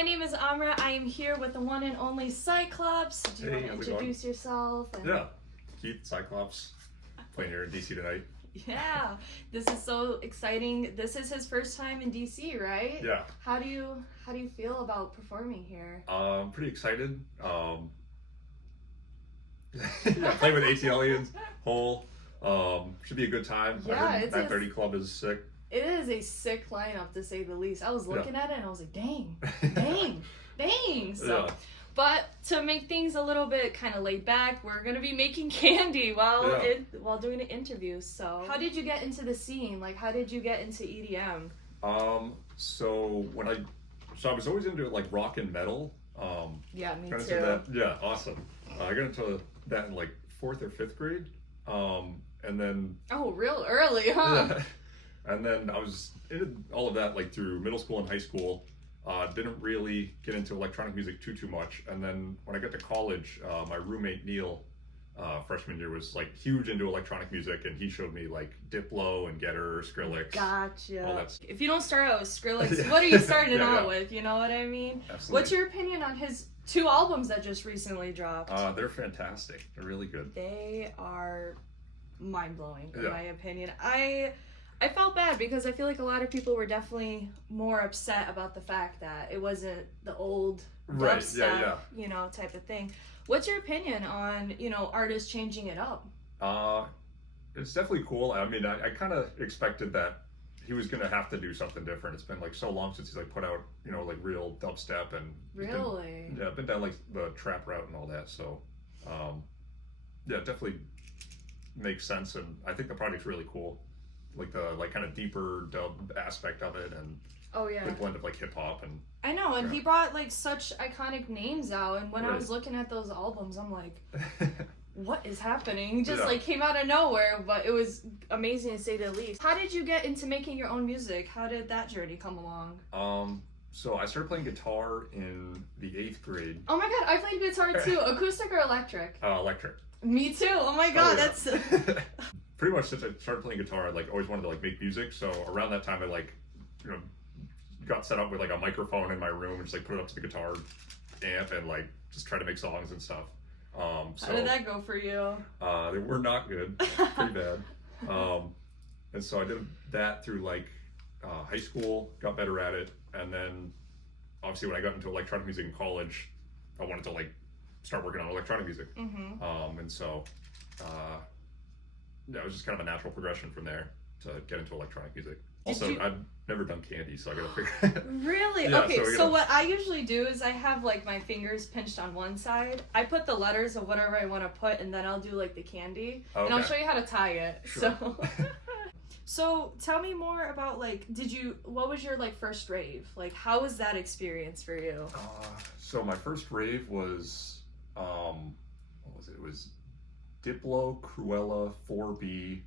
my name is Amra. I am here with the one and only Cyclops. Do you want to introduce yourself? Yeah, Keith, Cyclops, playing here in DC tonight. Yeah, this is so exciting. This is his first time in DC, right? Yeah. How do you feel about performing here? Pretty excited. Yeah, playing with AT Aliens, Hole. Should be a good time. Yeah, it's 9:30 Club is sick. It is a sick lineup, to say the least. I was looking at it and I was like, dang. So, Yeah. But to make things a little bit kind of laid back, we're gonna be making candy while doing an interview. So, how did you get into the scene? Like, how did you get into EDM? So I was always into like rock and metal. Yeah, me got too. into that. Yeah, awesome. I got into that in like 4th or 5th grade. And then. Oh, real early, huh? Yeah. And then I was into all of that like through middle school and high school. Didn't really get into electronic music too much. And then when I got to college, my roommate Neil, freshman year, was like huge into electronic music, and he showed me like Diplo and Getter, Skrillex. Gotcha. All that stuff. If you don't start out with Skrillex, yeah. What are you starting out Yeah. with? You know what I mean? Absolutely. What's your opinion on his 2 albums that just recently dropped? They're fantastic. They're really good. They are mind-blowing in Yeah. my opinion. I felt bad because I feel like a lot of people were definitely more upset about the fact that it wasn't the old dubstep, you know, type of thing. What's your opinion on, you know, artists changing it up? It's definitely cool. I mean, I kind of expected that he was gonna have to do something different. It's been like so long since he's like put out, you know, like real dubstep and Really? been down like the trap route and all that. So, yeah, it definitely makes sense, and I think the project's really cool. Like the kind of deeper dub aspect of it, and good blend of like hip hop and. I know, and he brought like such iconic names out, and when I was looking at those albums, I'm like, what is happening? He just like came out of nowhere, but it was amazing to say the least. How did you get into making your own music? How did that journey come along? So I started playing guitar in the 8th grade. Oh my god, I played guitar too. Acoustic or electric? Electric. Me too. Oh my god, that's. Pretty much since I started playing guitar, I like always wanted to like make music. So around that time, I like, you know, got set up with like a microphone in my room and just like put it up to the guitar amp and like just try to make songs and stuff. How did that go for you? They were not good, pretty bad. And so I did that through like high school, got better at it, and then obviously when I got into electronic music in college, I wanted to like start working on electronic music. Mm-hmm. And so. Yeah, it was just kind of a natural progression from there to get into electronic music. I've never done candy, so I gotta figure. Really? Yeah, okay, so what I usually do is I have like my fingers pinched on one side. I put the letters of whatever I want to put, and then I'll do like the candy, and I'll show you how to tie it. Sure. So tell me more about like, what was your like first rave? Like, how was that experience for you? So my first rave was, what was it? It was Diplo, Cruella, 4B,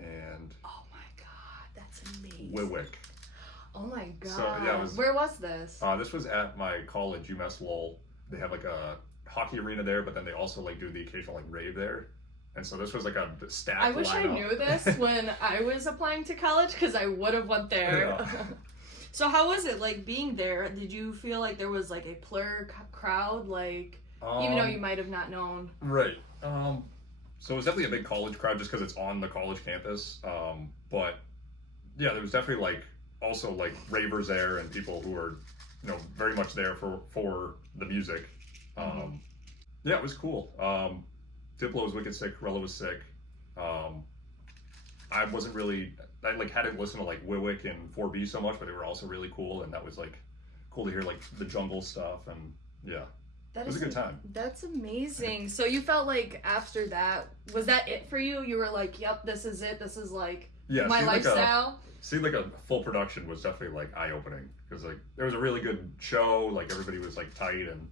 and oh my god, that's amazing. Wiwick. Oh my god. So, yeah, where was this? This was at my college, UMass Lowell. They have like a hockey arena there, but then they also like do the occasional like rave there. And so this was like a stacked I wish lineup. I knew this when I was applying to college, because I would have went there. Yeah. So how was it like being there? Did you feel like there was like a plur crowd, like even though you might have not known? Right. So it was definitely a big college crowd just because it's on the college campus. But yeah, there was definitely like also like ravers there and people who were, you know, very much there for the music. Yeah, it was cool. Diplo was wicked sick. Cruella was sick. I like hadn't listened to like Wiwick and 4B so much, but they were also really cool, and that was like cool to hear like the jungle stuff, and yeah. It was a good time. That's amazing. So you felt like after that, was that it for you? You were like, yep, this is it. This is like my lifestyle. Seeing like a full production was definitely like eye-opening, because like there was a really good show. Like everybody was like tight, and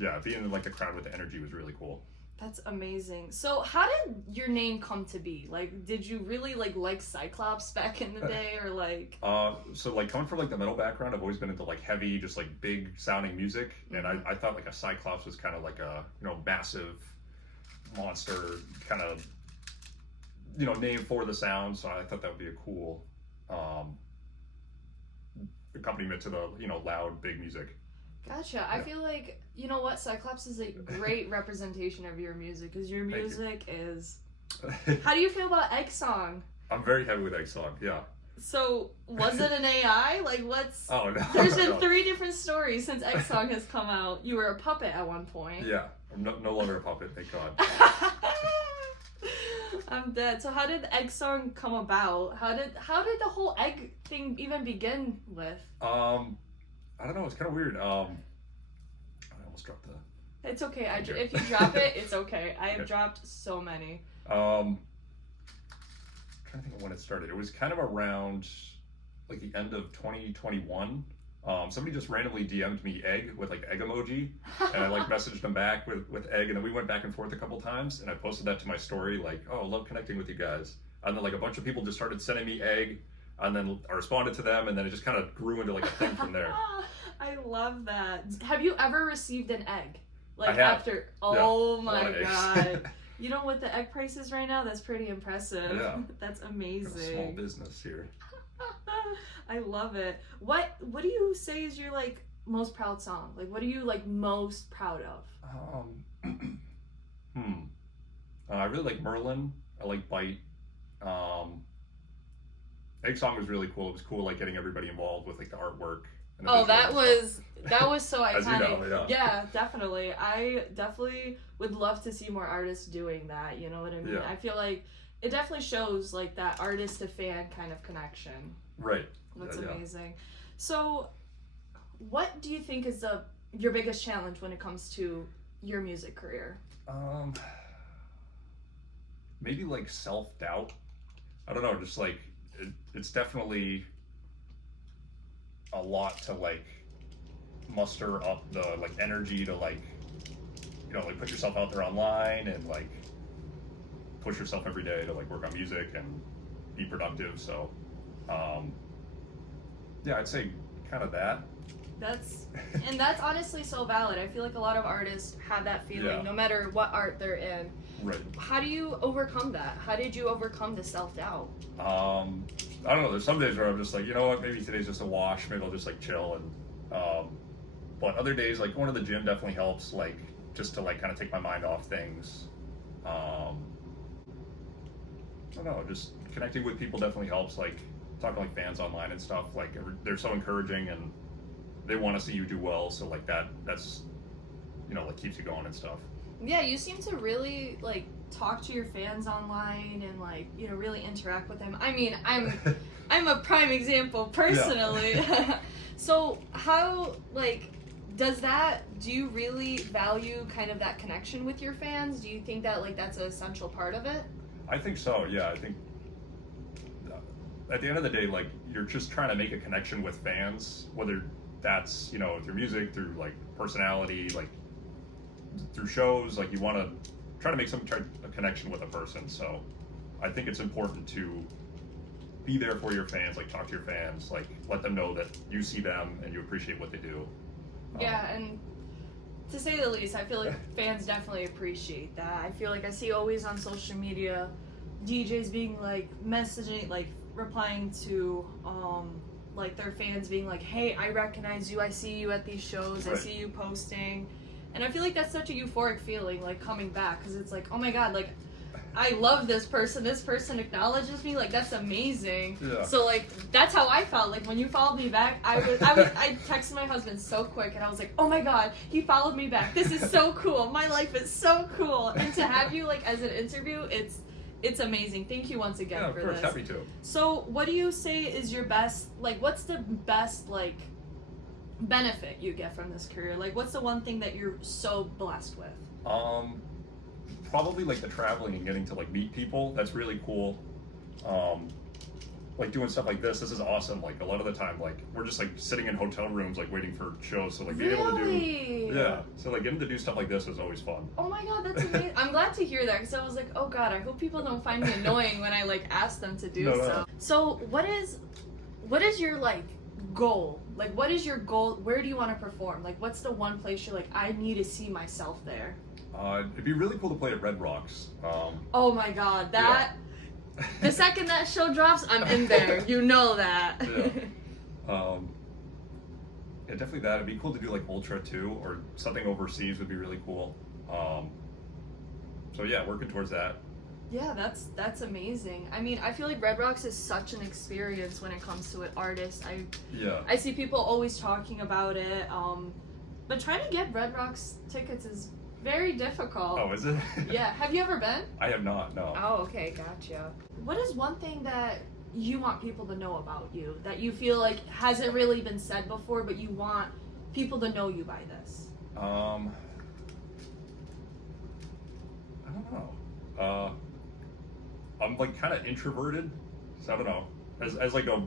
yeah, being in like the crowd with the energy was really cool. That's amazing. So how did your name come to be? Like, did you really like Cyclops back in the day, or like? So like coming from like the metal background, I've always been into like heavy, just like big sounding music, and I thought like a Cyclops was kind of like a, you know, massive monster kind of, you know, name for the sound. So I thought that would be a cool accompaniment to the, you know, loud big music. Gotcha. I feel like, you know what, Cyclops is a great representation of your music, because your music is... How do you feel about Egg Song? I'm very happy with Egg Song, yeah. So, was it an AI? Like, what's... Oh, no. There's been 3 different stories since Egg Song has come out. You were a puppet at one point. Yeah, I'm no longer a puppet, thank God. I'm dead. So how did Egg Song come about? How did the whole egg thing even begin with? I don't know, it's kind of weird. I almost dropped the... It's okay. If you drop it, it's okay. I have dropped so many. I'm trying to think of when it started. It was kind of around like the end of 2021. Somebody just randomly DM'd me egg with like egg emoji, and I like messaged them back with egg, and then we went back and forth a couple times, and I posted that to my story like, oh, love connecting with you guys. And then like a bunch of people just started sending me egg, and then I responded to them, and then it just kind of grew into like a thing from there. I love that. Have you ever received an egg? Like I have. after? Oh yeah, my god. You know what the egg price is right now? That's pretty impressive. Yeah. That's amazing. Small business here. I love it. What do you say is your like most proud song? Like what are you like most proud of? I really like Merlin. I like Bite. Egg Song was really cool. It was cool like getting everybody involved with like the artwork. And the that was so iconic. As you know, yeah, definitely. I definitely would love to see more artists doing that, you know what I mean? Yeah. I feel like it definitely shows like that artist to fan kind of connection. Right. That's amazing. So what do you think is your biggest challenge when it comes to your music career? Maybe like self-doubt. I don't know, just like it's definitely a lot to like muster up the like energy to like, you know, like put yourself out there online and like push yourself every day to like work on music and be productive. So yeah, I'd say kind of that. That's honestly so valid. I feel like a lot of artists have that feeling no matter what art they're in. Right. How do you overcome that? How did you overcome the self-doubt? I don't know, there's some days where I'm just like, you know what, maybe today's just a wash, maybe I'll just like chill, and but other days like going to the gym definitely helps, like just to like kind of take my mind off things. I don't know, just connecting with people definitely helps, like talking to like fans online and stuff, like they're so encouraging and they want to see you do well, so like that's you know, like keeps you going and stuff. Yeah, you seem to really like talk to your fans online and like, you know, really interact with them. I mean, I'm a prime example personally. Yeah. So how like do you really value kind of that connection with your fans? Do you think that like that's an essential part of it? I think so, yeah. I think at the end of the day, like you're just trying to make a connection with fans, whether that's, you know, through music, through like personality, like through shows, like you want to try to make a connection with a person. So I think it's important to be there for your fans, like talk to your fans, like let them know that you see them and you appreciate what they do. Yeah, and to say the least, I feel like fans definitely appreciate that. I feel like I see always on social media DJs being like messaging, like replying to like their fans being like, hey, I recognize you, I see you at these shows, I see you posting. And I feel like that's such a euphoric feeling, like coming back, because it's like, oh my god, like I love this person acknowledges me, like that's amazing. Yeah. So like that's how I felt like when you followed me back. I texted my husband so quick and I was like, oh my god, he followed me back, this is so cool, my life is so cool. And to have you like as an interview, it's amazing. Thank you once again for this. Of course, happy to. So what do you say is your best, like what's the best like benefit you get from this career? Like what's the one thing that you're so blessed with? Probably like the traveling and getting to like meet people. That's really cool. Like doing stuff like this is awesome. Like a lot of the time, like we're just like sitting in hotel rooms, like waiting for shows. So like being able to do, so like getting to do stuff like this is always fun. Oh my god, that's amazing. I'm glad to hear that, because I was like, oh god, I hope people don't find me annoying when I like ask them to do so. No. So what is your like goal? Like what is your goal? Where do you want to perform? Like what's the one place you're like, I need to see myself there? It'd be really cool to play at Red Rocks. Oh my god, that the second that show drops, I'm in there. You know that. Yeah, definitely that. It'd be cool to do like Ultra too, or something overseas would be really cool. So yeah, working towards that. Yeah, that's amazing. I mean, I feel like Red Rocks is such an experience when it comes to it. Artists, I see people always talking about it. But trying to get Red Rocks tickets is very difficult. Oh, is it? Yeah. Have you ever been? I have not. No. Oh, okay, gotcha. What is one thing that you want people to know about you that you feel like hasn't really been said before, but you want people to know you by this? I don't know. I'm like kind of introverted, so I don't know. As like a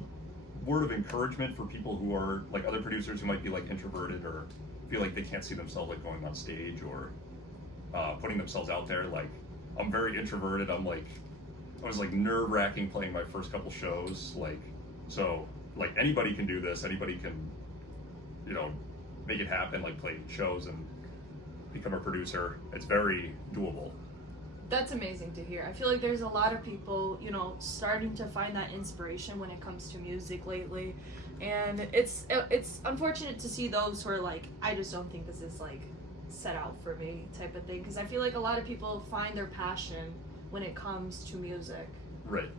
word of encouragement for people who are like other producers who might be like introverted or feel like they can't see themselves like going on stage or putting themselves out there. Like I'm very introverted. I was like nerve-wracking playing my first couple shows. Like so like anybody can do this. Anybody can, you know, make it happen. Like play shows and become a producer. It's very doable. That's amazing to hear. I feel like there's a lot of people, you know, starting to find that inspiration when it comes to music lately. And it's unfortunate to see those who are like, I just don't think this is like set out for me type of thing. Because I feel like a lot of people find their passion when it comes to music. Right.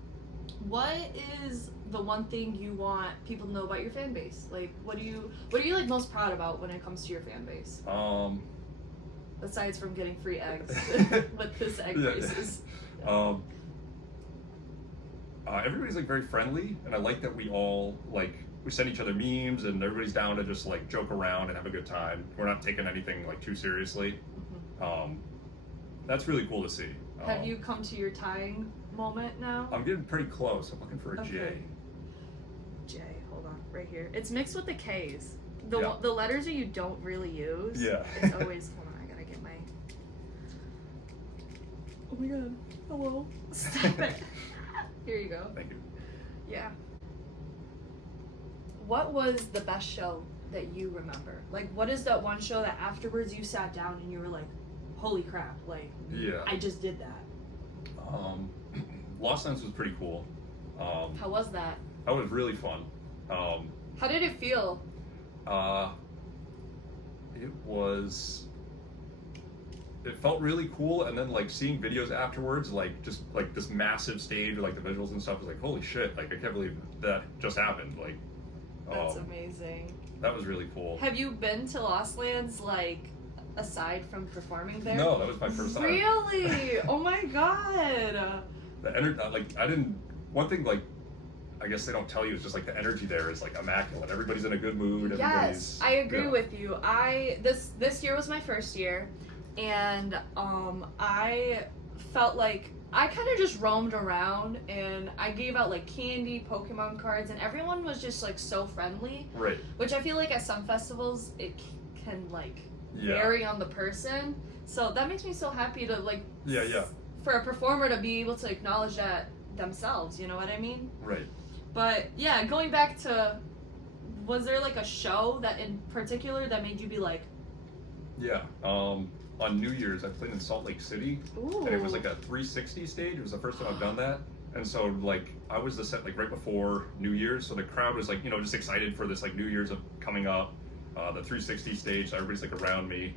What is the one thing you want people to know about your fan base? Like, what are you like most proud about when it comes to your fan base? Aside from getting free eggs with this egg prices. Everybody's like very friendly, and I like that we all like we send each other memes, and everybody's down to just like joke around and have a good time. We're not taking anything like too seriously. Mm-hmm. That's really cool to see. Have you come to your tying moment now? I'm getting pretty close. I'm looking for a J. J, hold on, right here. It's mixed with the K's. The letters that you don't really use. Yeah. It's always. Oh my god. Hello. Stop it. Here you go. Thank you. Yeah. What was the best show that you remember? Like, what is that one show that afterwards you sat down and you were like, holy crap, like, yeah, I just did that? Lost Dance was pretty cool. How was that? That was really fun. How did it feel? It felt really cool, and then like seeing videos afterwards, like just like this massive stage, like the visuals and stuff, was like holy shit! Like I can't believe that just happened. Like that's amazing. That was really cool. Have you been to Lost Lands like aside from performing there? No, that was my first time. Really? Oh my god. The energy, like I didn't. One thing like I guess they don't tell you is just like the energy there is like immaculate. Everybody's in a good mood. Yes, I agree with you. This year was my first year. And I felt like I kind of just roamed around and I gave out like candy, Pokemon cards, and everyone was just like so friendly. Right. Which I feel like at some festivals it can like vary on the person. So that makes me so happy to like for a performer to be able to acknowledge that themselves. You know what I mean? Right. But yeah, going back to, was there like a show that in particular that made you be like? Yeah. On New Year's, I played in Salt Lake City, and it was like a 360 stage. It was the first time I've done that, and so like I was the set like right before New Year's, so the crowd was like just excited for this like New Year's coming up, the 360 stage. So everybody's like around me,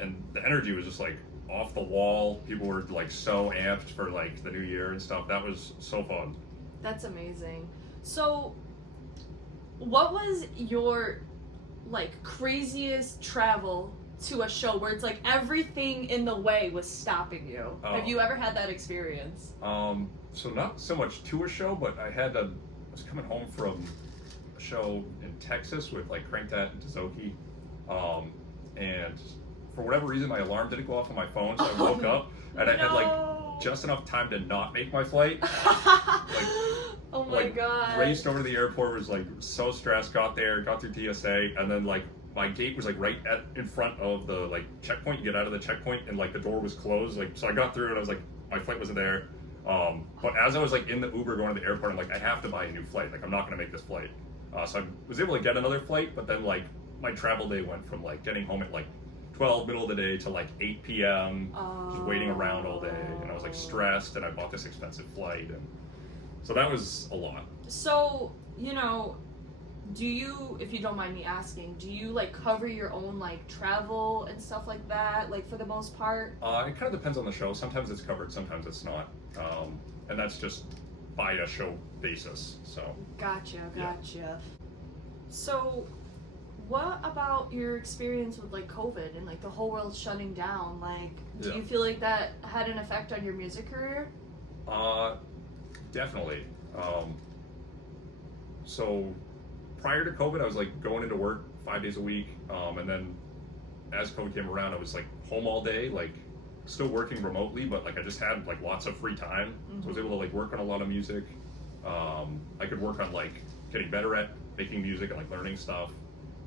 and the energy was just like off the wall. People were like so amped for like the New Year and stuff. That was so fun. That's amazing. So, what was your like craziest travel to a show where it's like everything in the way was stopping you? Have you ever had that experience? So not so much to a show, but I was coming home from a show in Texas with like Crank That and Tizoki, and for whatever reason my alarm didn't go off on my phone, so I woke up and I had like just enough time to not make my flight. Oh my god. Raced over to the airport, was like so stressed, got there, got through TSA, and then like my gate was like right in front of the like checkpoint. You get out of the checkpoint and like the door was closed. Like so I got through and I was like my flight wasn't there. But as I was like in the Uber going to the airport, I'm like I have to buy a new flight. Like I'm not gonna make this flight. So I was able to get another flight, but then like my travel day went from like getting home at like 12 middle of the day to like 8 p.m. Just waiting around all day, and I was like stressed, and I bought this expensive flight, and so that was a lot. So Do you, if you don't mind me asking, do you like cover your own like travel and stuff like that, like for the most part? It kind of depends on the show. Sometimes it's covered, sometimes it's not, and that's just by a show basis. So. Gotcha. So, what about your experience with like COVID and like the whole world shutting down? Like, do you feel like that had an effect on your music career? Definitely. So prior to COVID, I was like going into work 5 days a week, and then as COVID came around, I was like home all day, like still working remotely, but like I just had like lots of free time. So I was able to like work on a lot of music. I could work on like getting better at making music and like learning stuff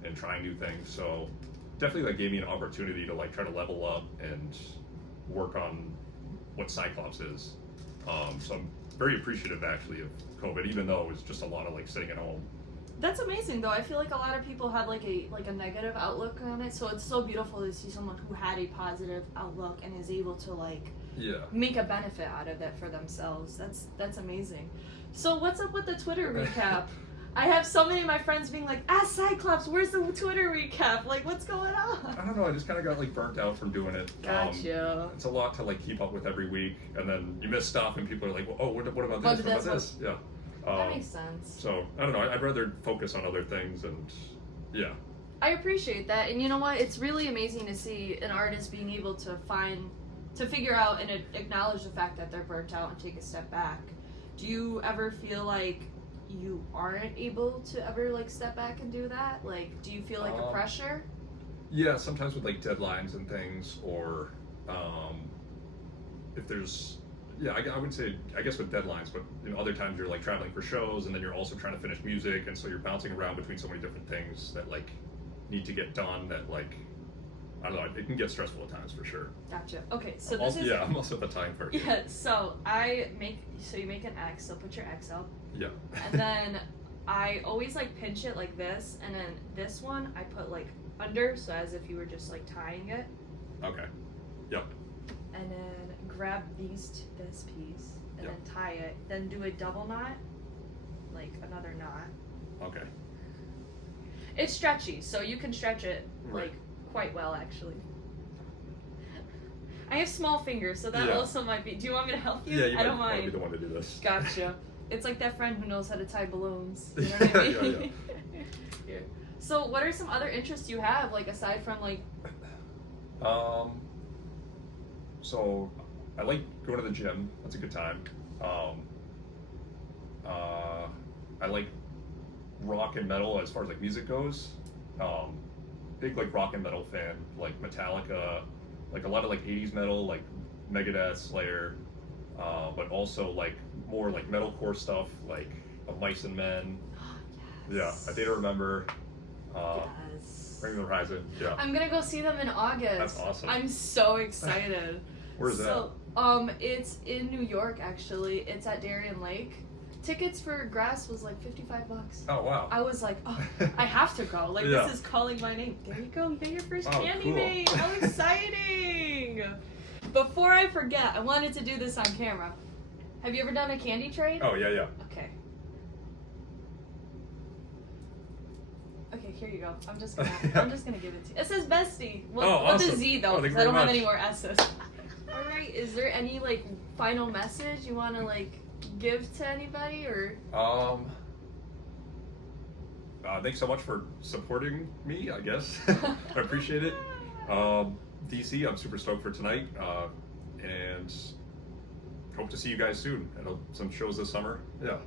and trying new things. So definitely like gave me an opportunity to like try to level up and work on what Cyclops is. So I'm very appreciative actually of COVID, even though it was just a lot of like sitting at home. That's amazing though. I feel like a lot of people had like a negative outlook on it, so it's so beautiful to see someone who had a positive outlook and is able to like make a benefit out of it for themselves. That's amazing. So what's up with the Twitter recap? I have so many of my friends being like, "Ask Cyclops, where's the Twitter recap? Like, what's going on?" I don't know. I just kind of got like burnt out from doing it. Gotcha. It's a lot to like keep up with every week, and then you miss stuff, and people are like, well, "Oh, what about this? What about this?" Yeah. That makes sense. So I don't know. I'd rather focus on other things, and yeah. I appreciate that, and you know what? It's really amazing to see an artist being able to figure out and acknowledge the fact that they're burnt out and take a step back. Do you ever feel like you aren't able to ever like step back and do that? Like, do you feel like a pressure? Yeah, sometimes with like deadlines and things, or if there's. Yeah, I would say, I guess with deadlines, but other times you're like traveling for shows, and then you're also trying to finish music, and so you're bouncing around between so many different things that like need to get done that like, I don't know, it can get stressful at times for sure. Gotcha. Okay, so I'm also the time person. Yeah, so you make an X, so put your X up. Yeah. And then I always like pinch it like this, and then this one I put like under, so as if you were just like tying it. Okay. Yep. And then grab this piece and then tie it, then do a double knot, like another knot. Okay. It's stretchy, so you can stretch it like quite well actually. I have small fingers, so that also might be. Do you want me to help you? Yeah, I don't mind. Be the one to do this. Gotcha. It's like that friend who knows how to tie balloons. You know what I mean? Yeah. So, what are some other interests you have, like aside from like? So, I like going to the gym. That's a good time. I like rock and metal as far as like music goes. Big like rock and metal fan, like Metallica, like a lot of like 80s metal, like Megadeth, Slayer, but also like more like metalcore stuff, like Mice and Men. Yes. Yeah, A Day to Remember. Yes. Bring the Horizon. Yeah. I'm gonna go see them in August. That's awesome. I'm so excited. Where's that? It's in New York actually. It's at Darien Lake. Tickets for Grass was like $55. Oh wow. I was like, oh, I have to go. Like this is calling my name. There you go. You get your first candy made. How exciting! Before I forget, I wanted to do this on camera. Have you ever done a candy trade? Oh yeah. Okay. Okay, here you go. I'm just gonna give it to you. It says bestie. With awesome. a Z though, because I don't have any more S's. All right. Is there any like final message you want to like give to anybody or? Thanks so much for supporting me. I guess I appreciate it. DC, I'm super stoked for tonight, and hope to see you guys soon at some shows this summer. Yeah.